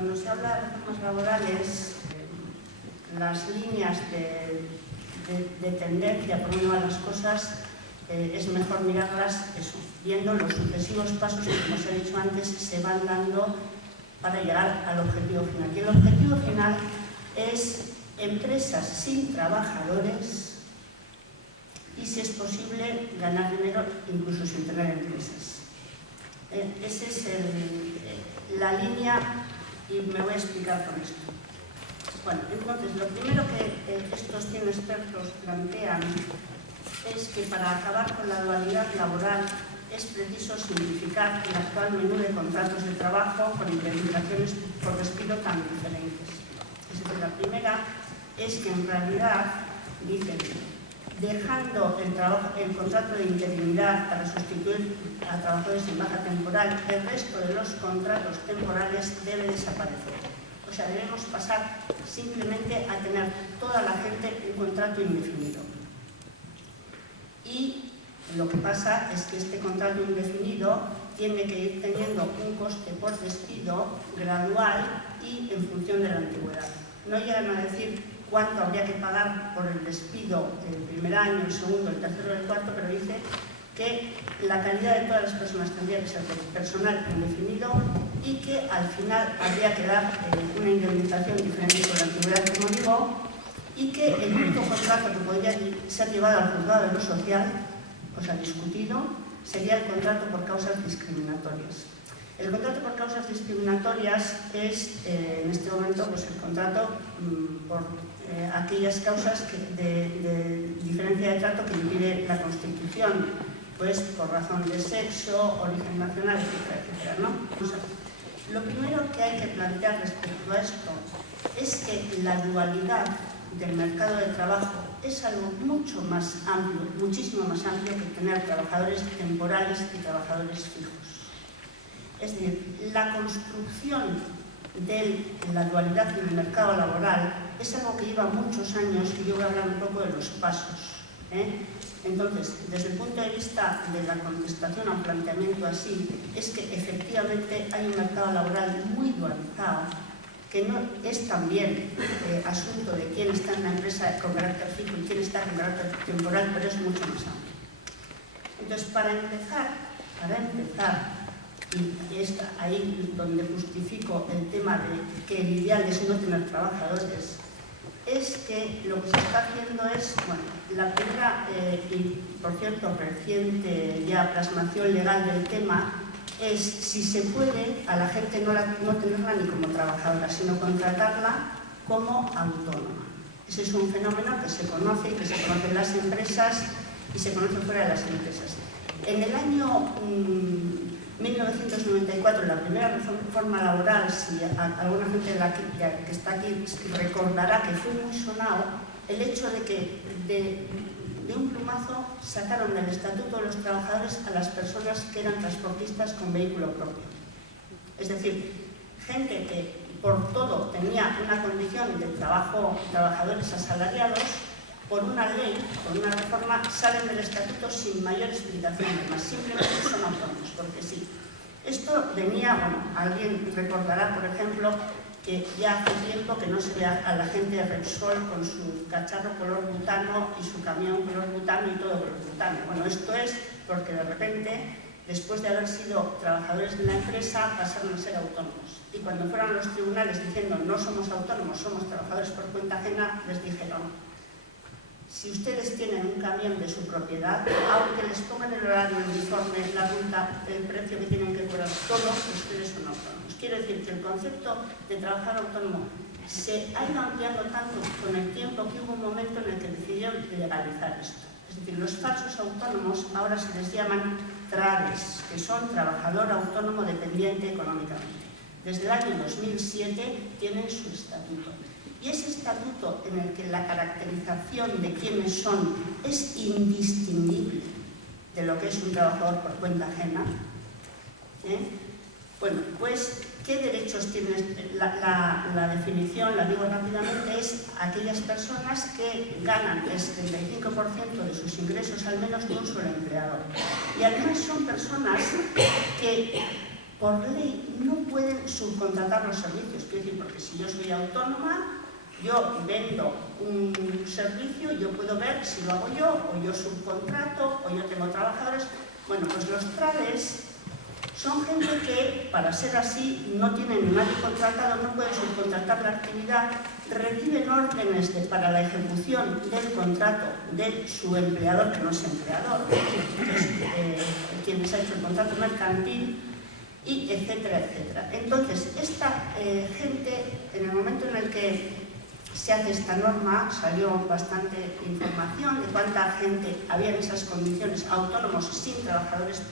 Cuando se habla de reformas laborales, las líneas de tendencia por uno a las cosas es mejor mirarlas viendo los sucesivos pasos que, como se ha dicho antes, se van dando para llegar al objetivo final. Y el objetivo final es empresas sin trabajadores y, si es posible, ganar dinero incluso sin tener empresas. Esa es la línea y me voy a explicar con esto. Bueno, entonces, lo primero que estos 100 expertos plantean es que para acabar con la dualidad laboral es preciso simplificar el actual menú de contratos de trabajo con indemnizaciones por despido tan diferentes. Es decir, la primera es que en realidad, dicen, dejando el contrato de interinidad para sustituir a trabajadores en baja temporal, el resto de los contratos temporales debe desaparecer. O sea, debemos pasar simplemente a tener toda la gente un contrato indefinido. Y lo que pasa es que este contrato indefinido tiene que ir teniendo un coste por despido gradual y en función de la antigüedad. No llegan a decir cuánto habría que pagar por el despido el primer año, el segundo, el tercero, el cuarto, pero dice que la calidad de todas las personas tendría que ser de personal indefinido y que al final habría que dar una indemnización diferente por la antigüedad, como digo, y que el único contrato que podría ser llevado al juzgado de lo social, o sea, discutido, sería el contrato por causas discriminatorias. El contrato por causas discriminatorias es, en este momento, pues el contrato por aquellas causas de diferencia de trato que impide la Constitución, pues por razón de sexo, origen nacional, etcétera, etcétera, ¿no? Lo primero que hay que plantear respecto a esto es que la dualidad del mercado de trabajo es algo mucho más amplio, muchísimo más amplio que tener trabajadores temporales y trabajadores fijos. Es decir, la construcción de la dualidad en el mercado laboral es algo que lleva muchos años y yo voy a hablar un poco de los pasos. Entonces, desde el punto de vista de la contestación a un planteamiento así, es que efectivamente hay un mercado laboral muy dualizado, que no es también asunto de quién está en la empresa con carácter fijo y quién está con carácter temporal, pero es mucho más amplio. Entonces, para empezar, y es ahí donde justifico el tema de que el ideal es no tener trabajadores, es que lo que se está haciendo es, bueno, la primera y por cierto reciente ya plasmación legal del tema es si se puede a la gente no tenerla ni como trabajadora, sino contratarla como autónoma. Ese es un fenómeno que se conoce y que se conoce en las empresas y se conoce fuera de las empresas. En el año 1994, la primera reforma laboral, si alguna gente que está aquí recordará que fue muy sonado, el hecho de que de un plumazo sacaron del Estatuto de los Trabajadores a las personas que eran transportistas con vehículo propio. Es decir, gente que por todo tenía una condición de trabajadores asalariados, por una ley, por una reforma, salen del Estatuto sin mayor explicación, además, simplemente son autónomos, porque sí. Esto venía, bueno, alguien recordará, por ejemplo, que ya hace tiempo que no se ve a la gente de Repsol con su cacharro color butano y su camión color butano y todo color butano. Bueno, esto es porque de repente, después de haber sido trabajadores de la empresa, pasaron a ser autónomos. Y cuando fueron a los tribunales diciendo no somos autónomos, somos trabajadores por cuenta ajena, les dijeron: si ustedes tienen un camión de su propiedad, aunque les pongan el horario, el uniforme, la ruta, el precio que tienen que cobrar, todos ustedes son autónomos. Quiero decir que el concepto de trabajar autónomo se ha ido ampliando tanto con el tiempo que hubo un momento en el que decidieron legalizar esto. Es decir, los falsos autónomos ahora se les llaman TRADES, que son trabajador autónomo dependiente económicamente. Desde el año 2007 tienen su estatuto. Y ese estatuto en el que la caracterización de quiénes son es indistinguible de lo que es un trabajador por cuenta ajena. Bueno, pues, ¿qué derechos tienen? La definición, la digo rápidamente, es aquellas personas que ganan el 75% de sus ingresos al menos de un solo empleador. Y además son personas que por ley no pueden subcontratar los servicios. Quiero decir, porque si yo soy autónoma, yo vendo un servicio, yo puedo ver si lo hago yo, o yo subcontrato, o yo tengo trabajadores. Bueno, pues los trades son gente que, para ser así, no tienen nadie contratado, no pueden subcontratar la actividad, reciben órdenes para la ejecución del contrato de su empleador, que no es empleador, que es quien les ha hecho el contrato mercantil, y etcétera, etcétera. Entonces, esta gente, en el momento en el que se hace esta norma, salió bastante información de cuánta gente había en esas condiciones, autónomos sin trabajadores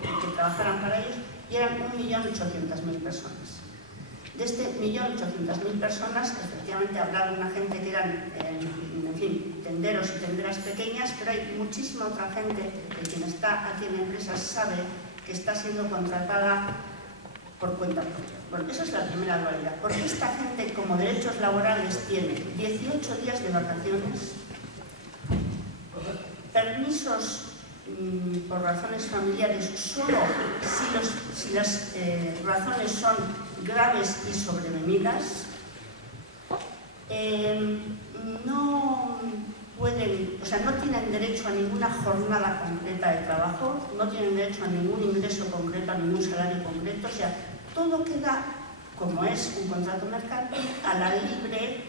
que trabajaran para ellos, y eran 1.800.000 personas. De este 1.800.000 personas, efectivamente habrá una gente que eran, en fin, tenderos y tenderas pequeñas, pero hay muchísima otra gente que quien está aquí en la empresa sabe que está siendo contratada por cuenta propia. Bueno, esa es la primera dualidad. Porque esta gente, como derechos laborales, tiene 18 días de vacaciones, permisos por razones familiares solo si las razones son graves y sobrevenidas, no pueden, o sea, no tienen derecho a ninguna jornada completa de trabajo, no tienen derecho a ningún ingreso concreto, a ningún salario concreto, o sea, todo queda, como es un contrato mercantil, a la libre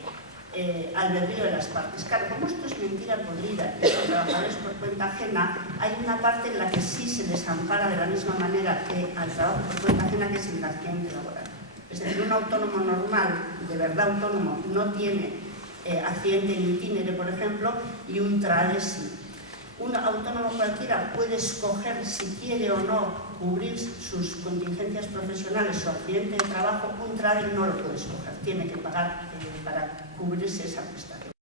albedrío de las partes. Claro, como esto es mentira podrida y son trabajadores por cuenta ajena, hay una parte en la que sí se les ampara de la misma manera que al trabajo por cuenta ajena, que es el accidente laboral. Es decir, un autónomo normal, de verdad autónomo, no tiene accidente in itinere, por ejemplo, y un trade sí. Un autónomo cualquiera puede escoger si quiere o no cubrir sus contingencias profesionales o accidente de trabajo. Un trade no lo puede escoger, tiene que pagar para cubrirse esa prestación.